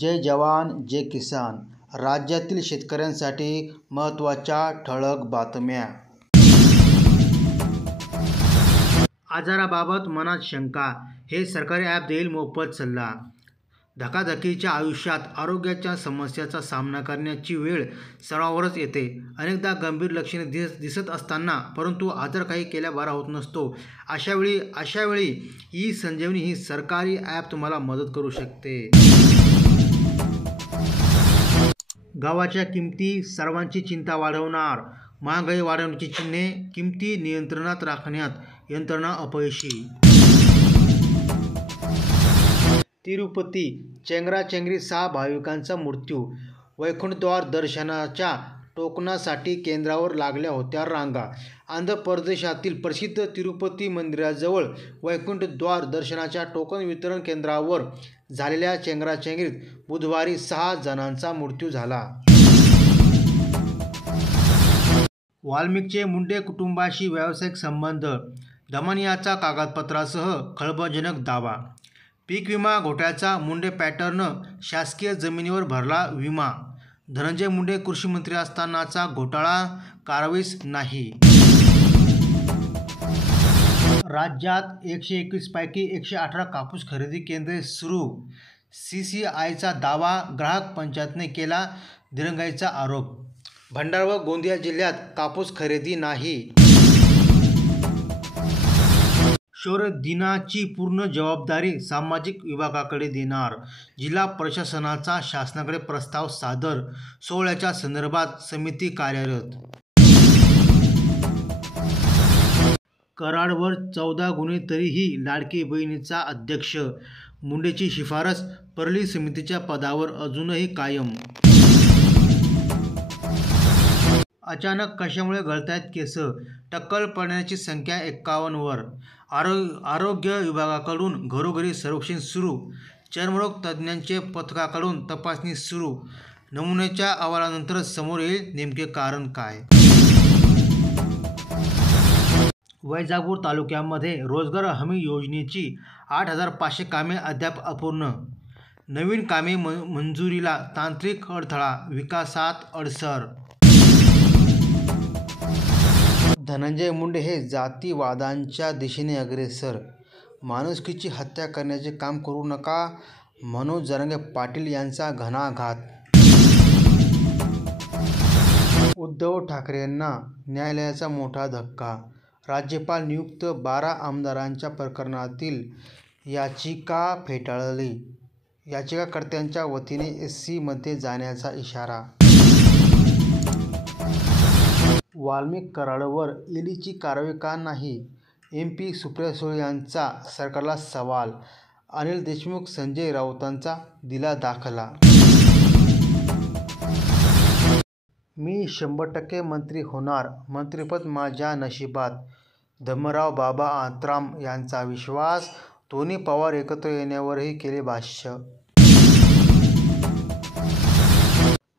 जय जवान जय किसान. राज्यातील शेतकऱ्यांसाठी महत्त्वाच्या ठळक बातम्या. आजाराबाबत मनात शंका, हे सरकारी ॲप देईल मोफत सल्ला. धकाधकीच्या आयुष्यात आरोग्याच्या समस्याचा सामना करण्याची वेळ सर्वांवरच येते. अनेकदा गंभीर लक्षणे दिसत असताना परंतु आजार काही केल्या बरा होत नसतो. अशावेळी ई संजीवनी ही सरकारी ॲप तुम्हाला मदत करू शकते. गव्हाच्या किमती सर्वांची चिंता वाढवणार. महागाई वाढण्याची चिन्हे, किमती नियंत्रणात राखण्यात यंत्रणा अपयशी. तिरुपती चेंगराचेंगरी, 6 भाविकांचा मृत्यू. वैकुंठद्वार दर्शनाच्या टोकनासाठी केंद्रावर लागल्या होत्या रांगा. आंध्र प्रदेशातील प्रसिद्ध तिरुपती मंदिराजवळ वैकुंठद्वार दर्शनाच्या टोकन वितरण केंद्रावर झालेल्या चेंगराचेंगरीत बुधवारी 6 जणांचा मृत्यू झाला. वाल्मिकचे मुंडे कुटुंबाशी व्यावसायिक संबंध, दमनियाचा कागदपत्रासह खळबळजनक दावा. पीक विमा घोटाळ्याचा मुंडे पॅटर्न, शासकीय जमिनीवर भरला विमा. धनंजय मुंडे कृषीमंत्री असतानाचा घोटाळा, कारवाईच नाही. राज्यात 121 पैकी 118 कापूस खरेदी केंद्रे सुरू. CCIचा दावा, ग्राहक पंचायतने केला दिरंगाईचा आरोप. भंडारा व गोंदिया जिल्ह्यात कापूस खरेदी नाही. शौर्य दिनाची पूर्ण जबाबदारी सामाजिक विभागाकडे देणार. जिल्हा प्रशासनाचा शासनाकडे प्रस्ताव सादर. सोहळ्याच्या संदर्भात समिती कार्यरत. कराडवर 14 गुन्हे तरीही लाडकी बहिणीचा अध्यक्ष. मुंडेची शिफारस, परळी समितीच्या पदावर अजूनही कायम. अचानक कशामुळे गळतायत केस? टक्कल पडण्याची संख्या 51 वर. आरोग्य विभागाकडून घरोघरी सर्वेक्षण सुरू. चर्मरोग तज्ज्ञांच्या पथकाकडून तपासणी सुरू. नमुन्याच्या अहवालानंतरच समोर येईल नेमके कारण काय. वैजापूर तालुक्यामध्ये रोजगार हमी योजनेची 8,500 कामे अद्याप अपूर्ण. नवीन कामे मंजुरीला तांत्रिक अडथळा, विकासात अडसर. धनंजय मुंडे हे जातीवादांच्या दिशेने अग्रेसर. माणुसकीची हत्या करण्याचे काम करू नका, मनोज जरांगे पाटील यांचा घणाघात. उद्धव ठाकरेंना न्यायालयाचा मोठा धक्का. राज्यपाल नियुक्त 12 आमदारांच्या प्रकरणातील याचिका फेटाळली. याचिकाकर्त्यांच्या वतीने SC मध्ये जाण्याचा इशारा. वाल्मिक कराडवर ईडीची कारवाई का नाही? MP सुप्रिया सुळे यांचा सरकारला सवाल. अनिल देशमुख, संजय राऊतांचा दिला दाखला. मी 100% मंत्री होणार, मंत्रिपद माझ्या नशिबात. धर्मराव बाबा आत्राम यांचा विश्वास. दोन्ही पवार एकत्र येण्यावरही केले भाष्य.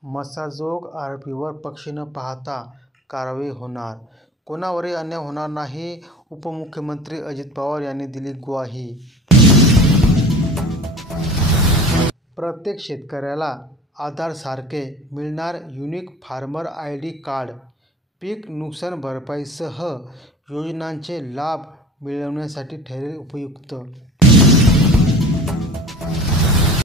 मसाजोग आरोपीवर पक्ष न पाहता कारवाई होणार, कोणावरही अन्याय होणार नाही, उपमुख्यमंत्री अजित पवार यांनी दिली ग्वाही. प्रत्येक शेतकऱ्याला आधारसारखे मिळणार युनिक फार्मर ID कार्ड. पीक नुकसान भरपाईसह योजनांचे लाभ मिळवण्यासाठी ठरेल उपयुक्त.